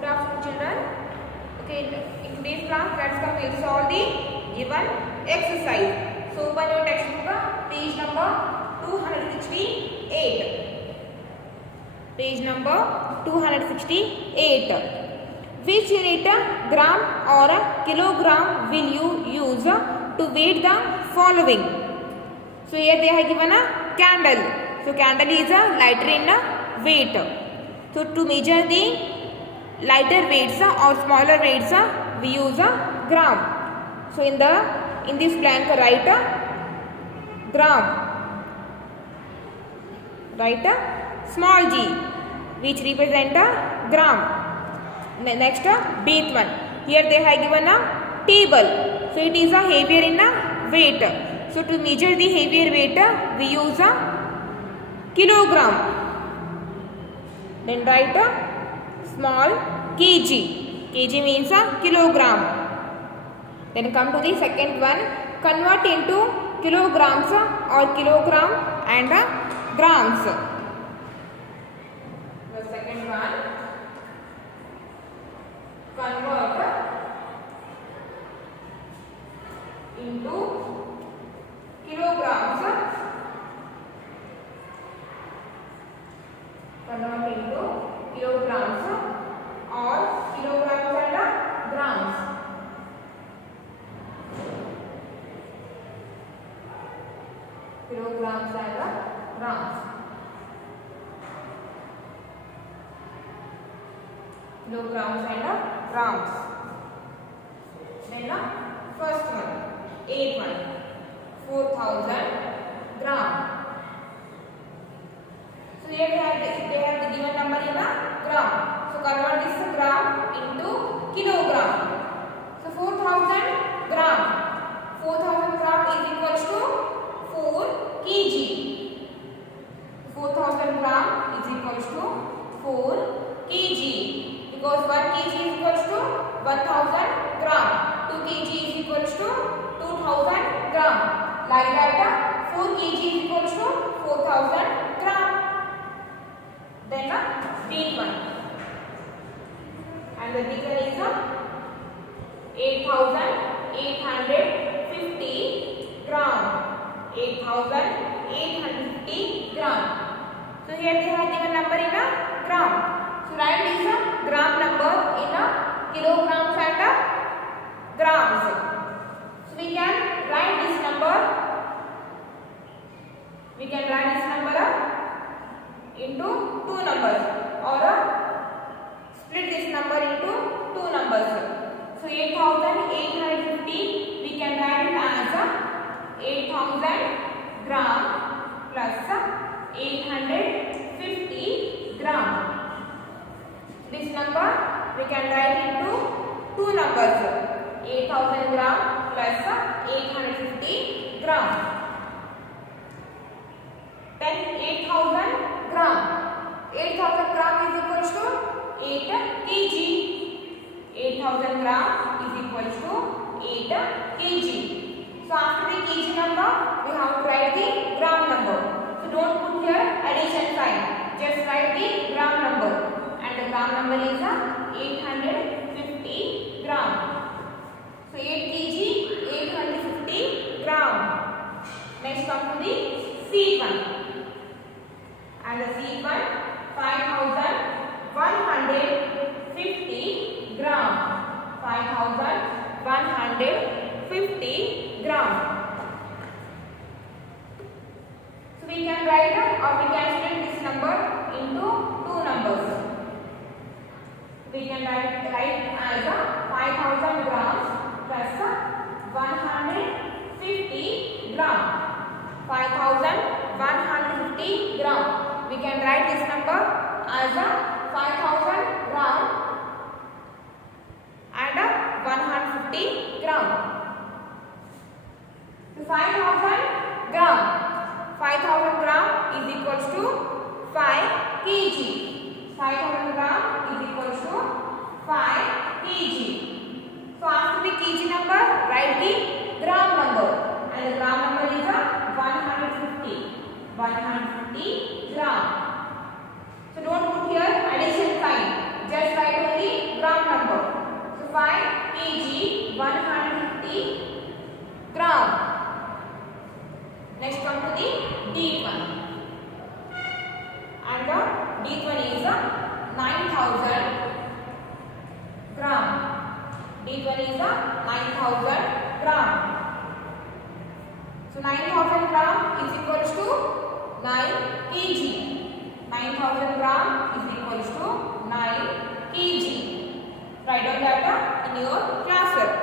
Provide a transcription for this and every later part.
Good afternoon, children. Okay, in today's class, let's come we'll solve the given exercise. So open your textbook, page number 268. Page number 268. Which unit, gram or kilogram, will you use to weight the following? So here they have given a candle. So candle is a lighter in weight. So to measure the lighter weights or smaller weights, we use a gram. So in this blank write gram. Write small g, which represent a gram. Next, bth one. Here they have given a table. So it is a heavier in weight. So to measure the heavier weight, we use a kilogram. Then write a small kg. Kg means a kilogram. Then come to the second one. Convert into kilograms or kilogram and grams. The second one. Convert into kilograms. Convert into kilograms or kilograms and grams. Kilograms and grams. Kilograms and grams. Then first one, 8 one, 4,000 gram. So here they have the given number in a gram. So convert this gram into kilogram. So 4,000 gram. 4,000 gram is equals to 4 kg. 4,000 gram is equals to 4 kg. Because 1 kg is equals to 1,000 gram. 2 kg is equals to 2,000 gram. Like that, 4 kg is equals to 4,000 gram. Then big one. And the bigger is 8,850 gram. 8,850 gram. So here they have given number in a gram. So write this gram number in a kilograms and grams. So we can write this number. We can write this number into two numbers or split this number into two numbers. So 8,850 we can write it as 8,000 gram plus 850 gram. This number we can write into two numbers, 8,000 gram plus 850 gram. Then 8,000 gram. 8,000 gram is equals to 8 kg. 8,000 gram is equals to 8 kg. So after the kg number, we have to write the gram number. So don't put here addition sign. Just write the gram number. And the gram number is 850 gram. So 8 kg, 850 gram. Next come to the C1. And the C1, 5,150 gram. 5,150 gram. So we can write or we can split this number into two numbers. We can write as 5,000 grams plus 150 gram. 5,150 gram. We can write this number as 5,000 gram and 150 gram. So 5,000 gram. 5,000 gram is equals to 5 kg. 5,000 gram is equals to 5 kg. So after the kg number, write the gram number. And the gram number is 150. 150 gram. So don't put here Next come to the D one, and the D one is 9,000 gram. D one is 9,000 gram. So 9,000 gram is equals to 9 kg. 9,000 gram is equals to 9 kg. Write down that in your class work.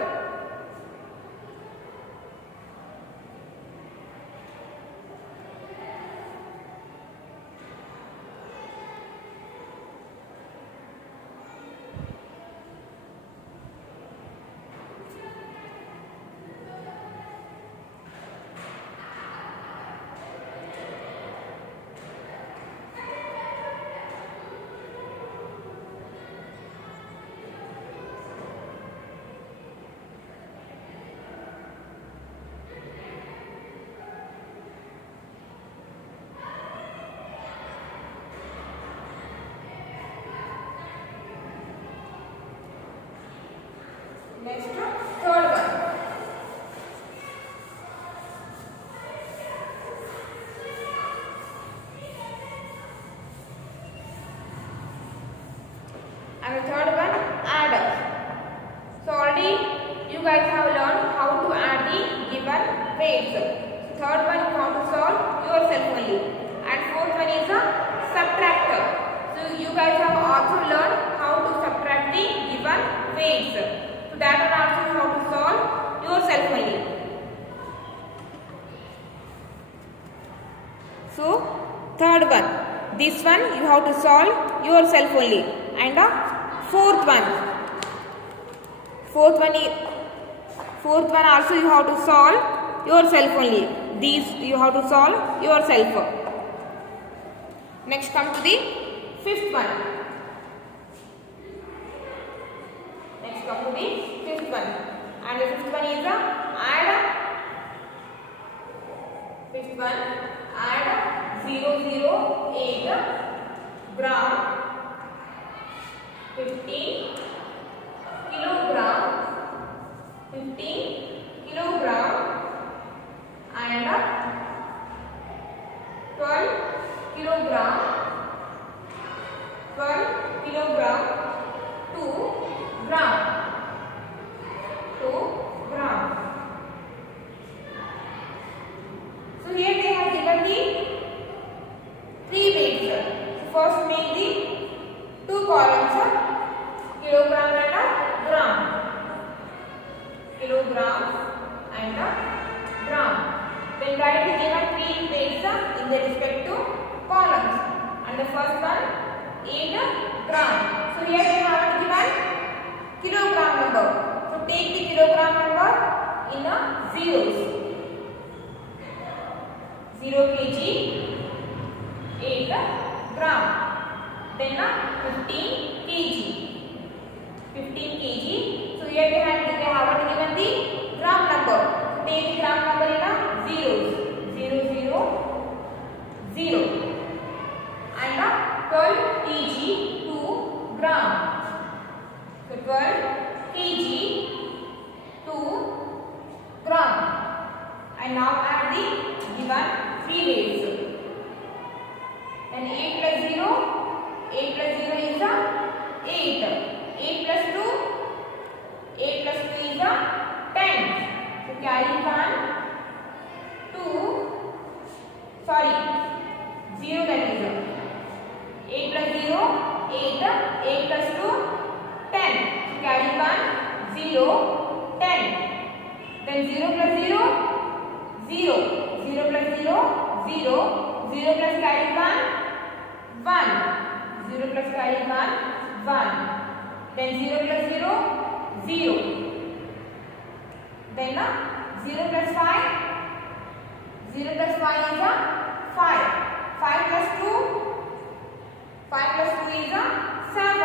Next, third one. And the third one, add up. So already you guys have learned how to add the given weights. Third one you have to solve yourself only. And fourth one is a subtractor. So you guys have also learned how to subtract the given weights. That one also you have to solve yourself only. So third one, this one you have to solve yourself only. And the fourth one also you have to solve yourself only. These you have to solve yourself. Next come to the fifth one. Come to the fifth one, and the fifth one is add 008 gram, 15 kilogram, and 12 kilogram, 2 gram. So here they have given the three weights. So first make the two columns, kilogram and gram. Kilogram and gram. Then write the given three weights in the respective columns. And the first one 8 gram. So here they have given kilogram number. So take the kilogram number in zeros. 0 kg, 8 gram. Then 15 kg. 15 kg. So here they have given the gram number. So take the gram number in zeros. 0, 0, 0. And 12 kg, 2 gram. So 12 kg, 2 gram. And now add the given three weights. And 8 plus 0 is 8. 8 plus 2 is 10. So carry 0 that is 8 plus 0 8. 8 plus 2 10. So carry 0 10. Then 0 plus 0 0. 0 plus 0 0. 0 plus carry 1 1. 0 plus carry 1 1. Then 0 plus 0 0. Then 0 plus 5. 0 plus 5 is 5. 5 plus 2. 5 plus 2 is 7.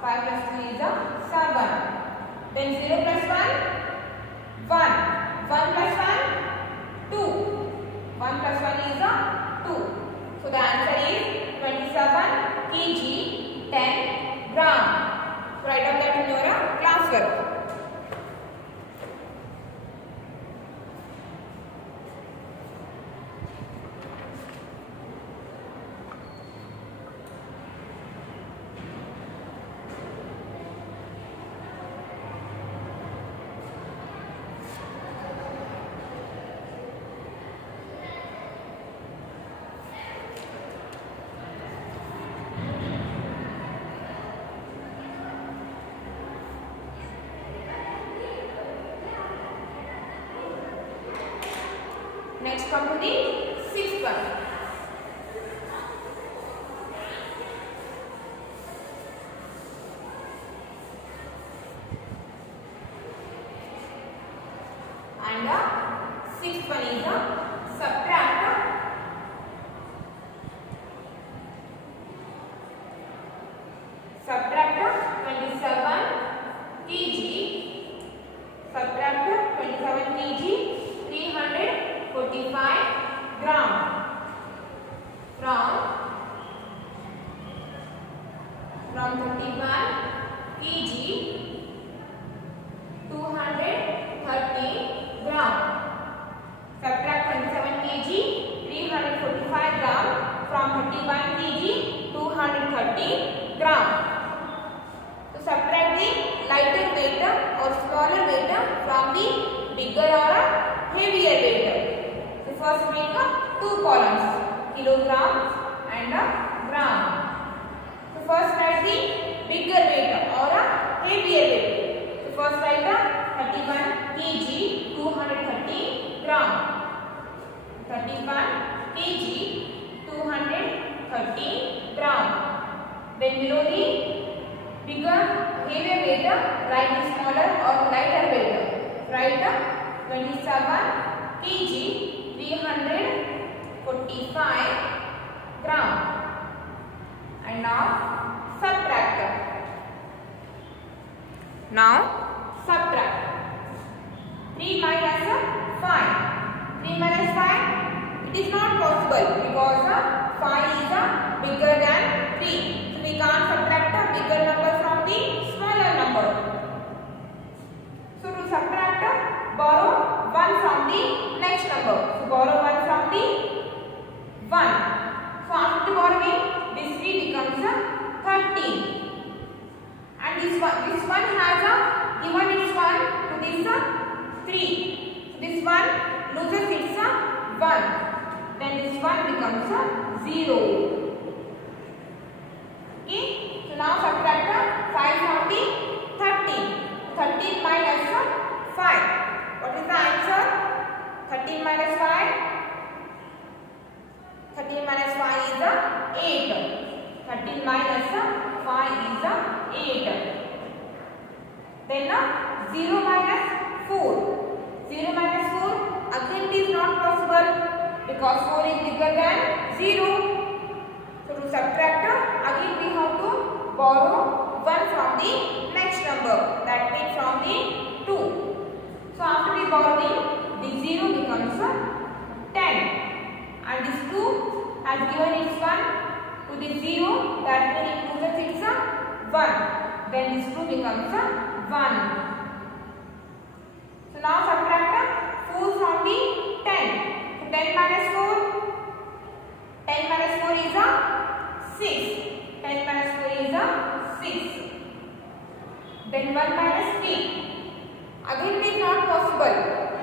5 plus 2 is 7. Then 0 plus 1 1. 1 plus 1 2. 1 plus 1 is 2. So the answer is 27 kg 10 gram. Write down that in your class work. Next come to the sixth one. And the sixth one is a subtract. Subtract 27 kg. Subtract 27 kg 345 gram from 31 kg 230 gram. Subtract 27 kg 345 gram from 31 kg 230 gram. To subtract the lighter weight or smaller weight from the bigger or heavier weight. So first make two columns, kilogram and gram. So first write the bigger weight or heavier weight. So first write 31 kg 230 gram. 31 kg 230 gram. Then below the bigger heavier weight, write the smaller or lighter weight. Write 27 kg 345 gram. And now subtract. Now subtract. 3 minus 5. 3 minus 5. It is not possible because 5 is bigger than 3. So we can't subtract a bigger number from the smaller number. So to subtract, borrow 1 from the next number. So borrow 1 from the 1. So after borrowing, this 3 becomes 13. And this one has given its 1 to this 3. So this 1 loses its 1. Then this 1 becomes 0. Okay. So now subtract 5 from the 13. 13 minus 5. What is the answer? 13 minus 5. 13 minus 5 is 8. 13 minus 5 is 8. Then 0 minus 4. 0 minus 4. Again it is not possible because 4 is bigger than 0. So to subtract, again we have to borrow 1 from the next number. That means from the 2. So after we borrowing, the 0 becomes 10. And this 2 has given its 1 to the 0. That means it loses its 1. Then this 2 becomes 1. So now subtract 4 from the 10. So 10 minus 4. 10 minus 4 is 6. 10 minus 4 is 6. Then 1 minus 3. Again it is not possible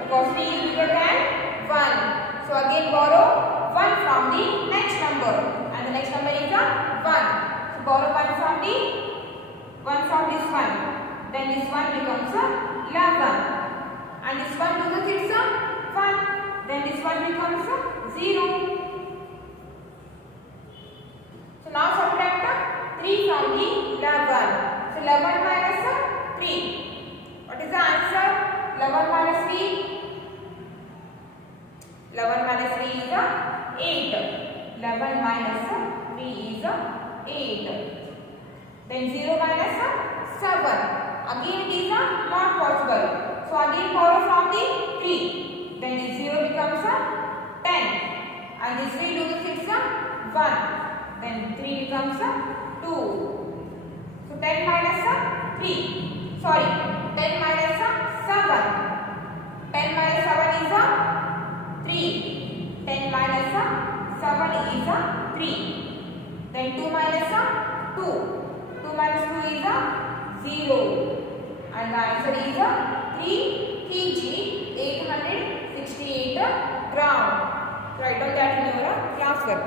because 3 is bigger than 1. So again borrow 1 from the next number. And the next number is 1. So borrow 1 from this 1. Then this 1 becomes 11. And this 1 loses its 1. Then this 1 becomes 0. So now subtract 3 from the 11. So 11 minus 3. What is the answer? 11 minus 3. 11 minus 3 is 8. 11 minus 3 is 8. Then 0 minus 7. Again it is not possible. So again borrow from the 3. Then this 0 becomes 10. And this 3 loses its 1. Then 3 becomes 2. So 10 minus 3. Sorry, 10 minus 7. 10 minus 7 is 3. 10 minus 7 is 3. Then 2 minus 2. 2 minus 2 is 0. And the answer is 3 kg 868 gram. Write down that in your class work.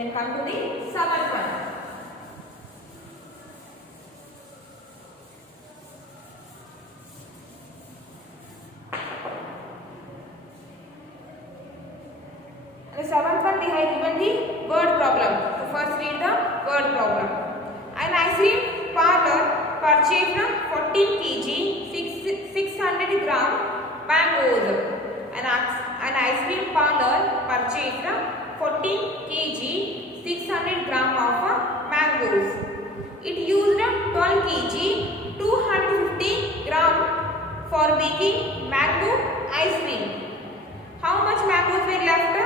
then come to the seventh one. The seventh one, we have given the word problem. So first read the word problem. An ice cream parlor purchased 14 kg 600 gram mangoes. An ice cream parlor purchased 14 kg 600 gram of mangoes. It used 12 kg 250 gram for making mango ice cream. How much mangoes were left?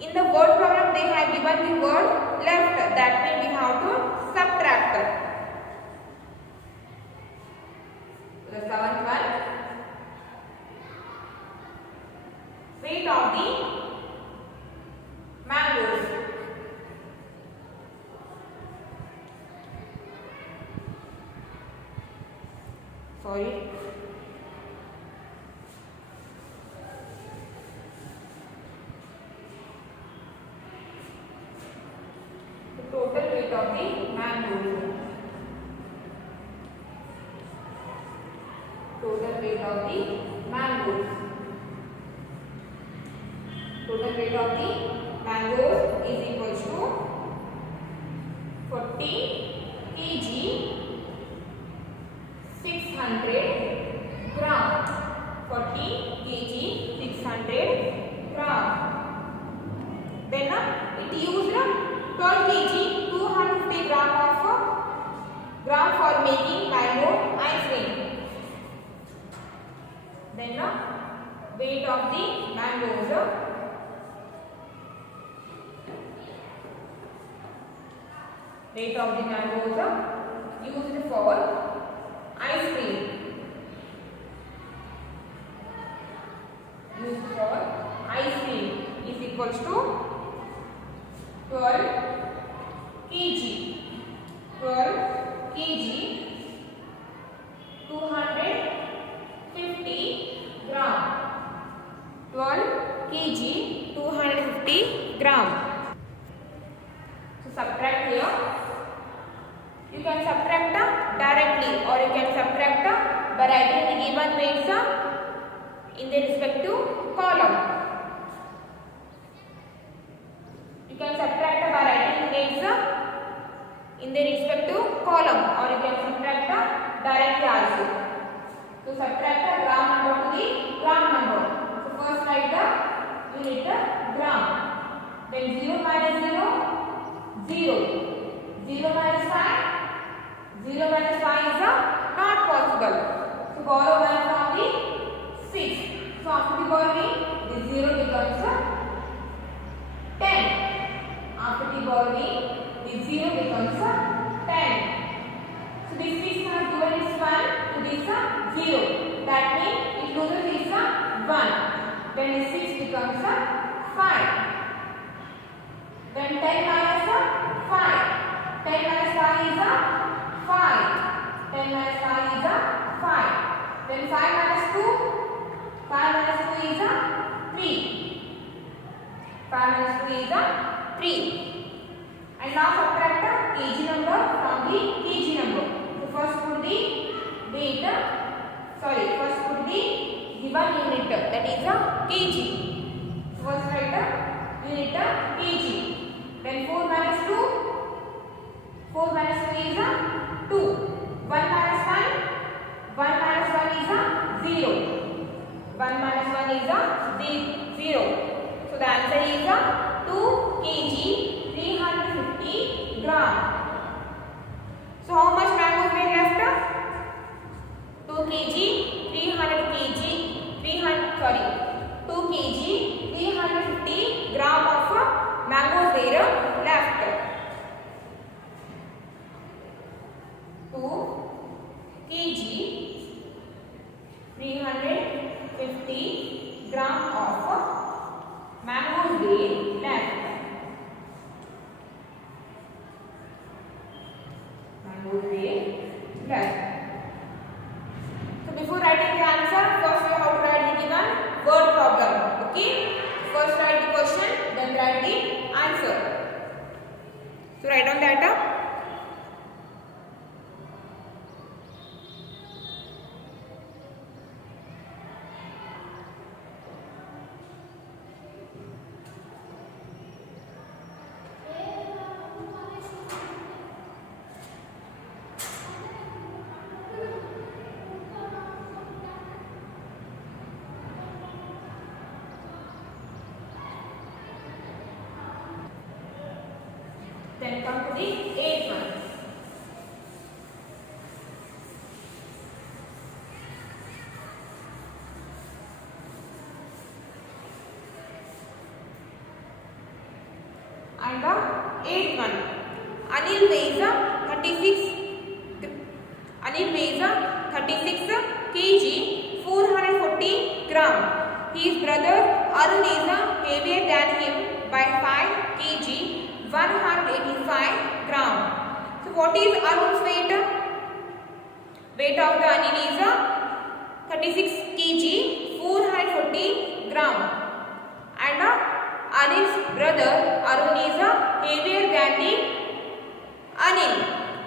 In the word problem, they have given the word left. That means we have to subtract. The seventh one, weight of the mangoes. Sorry. Total weight of the mangoes. Total weight of the mangoes. Total weight of the mangoes is equal to 40 kg 600 gram. 40 kg 600 gram. Then it used 12 kg 250 gram for making mango ice cream. Then weight of the mangoes. Weight of the mangoes used for ice cream. Used for ice cream is equals to 12 kg 250 gram. 12 kg 250 gram. So subtract here. You can subtract directly or you can subtract by writing the given weights in the respective column. You can subtract by writing the weights in the respective column or you can subtract directly also. So subtract the gram number to the gram number. So first write the unit gram. Then 0 minus 0, 0. 0 minus 5. 0 minus 5 is not possible. So borrow 1 from the 6. So after the borrowing, the 0 becomes 10. After the borrowing, the 0 becomes 10. So this 6 has given its 1 to this 0. That means it loses its 1. Then the 6 becomes 5. Then 10 minus 5. 10 minus 5 is 5. 10 minus 5 is 5. Then 5 minus 2. 5 minus 2 is 3. 5 minus 2 is 3. And now subtract the kg number from the kg number. So first put the weight. First put the given unit, that is kg. So first write the unit kg. Then 4 minus 2. 4 minus 2 is 2. 1 minus 1. 1 minus 1 is 0. 1 minus 1 is 0. So the answer is 2 kg 350 gram. So how much mangoes were left? 2 kg 2 kg 350 gram of mangoes were left. 2 kg 350 gram of mangoes were left. Mangoes were left. So before writing the answer, first you have to write the given word problem. Okay? First write the question. write down that. Then come to the eighth one. And the eighth one. Anil weighs 36 kg, 440 gram. His brother Arun is heavier than him by 5 kg, 185 gram. So what is Arun's weight? Weight of the Anil is 36 kg, 440 gram. And Anil's brother Arun is heavier than the Anil.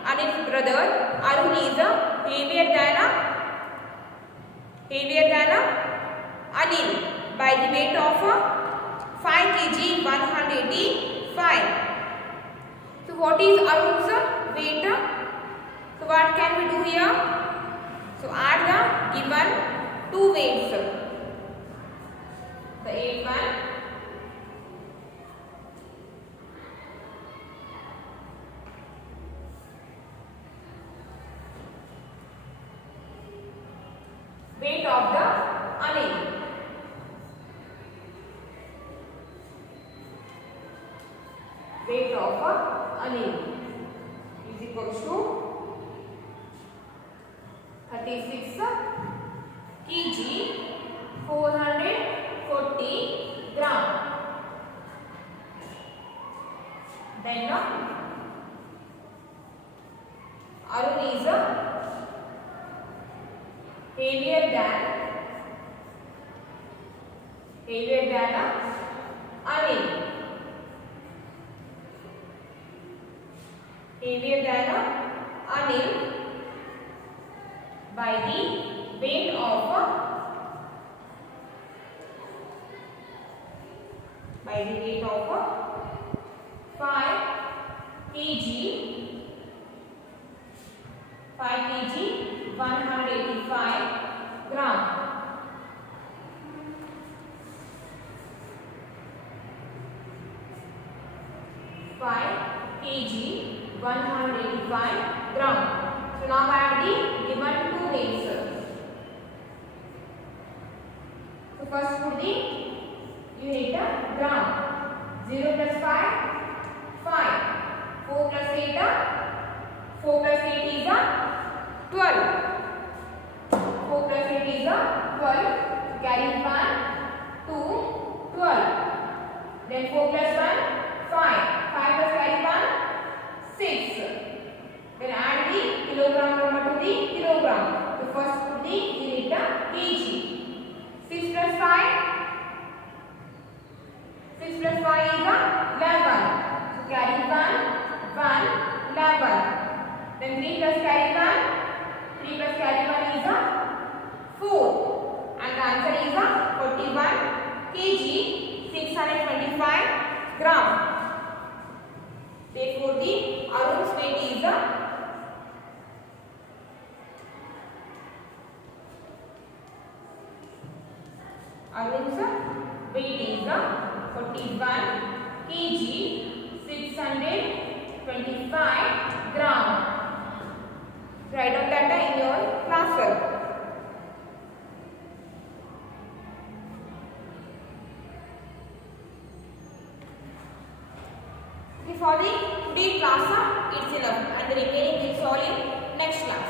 Anil's brother Arun is heavier than Anil by the weight of 5 kg, 185. So what is Arun's weight? So what can we do here? So add the given two weights. The eighth one. Weight of the Anil. Weight of Anil is equals to 36 kg, 440 gram. Then Arun is heavier than Anil. Heavier than Anil by the weight of 5 kg, 185 gram. kg 185 gram. So now add the given two weights. So first put the unit gram. 0 plus 5, 5. 4 plus 8, 4 plus 8 is 12. 4 plus 8 is 12. Carry 1, 2, 12. Then 4 plus 1, 5. 5 plus carry 1, 6. Then add the kilogram number to the kilogram. So first put the unit kg. 6 plus 5. 6 plus 5 is 11. So carry 1, 11. Then 3 plus carry 1. 3 plus carry 1 is 4. And the answer is 41 kg, 625 gram. Therefore, the Arun's weight is Arun's weight is 41 kg, 625 gram. Write down that in your class work. For the today's class, it's enough, and the remaining will solve in next class.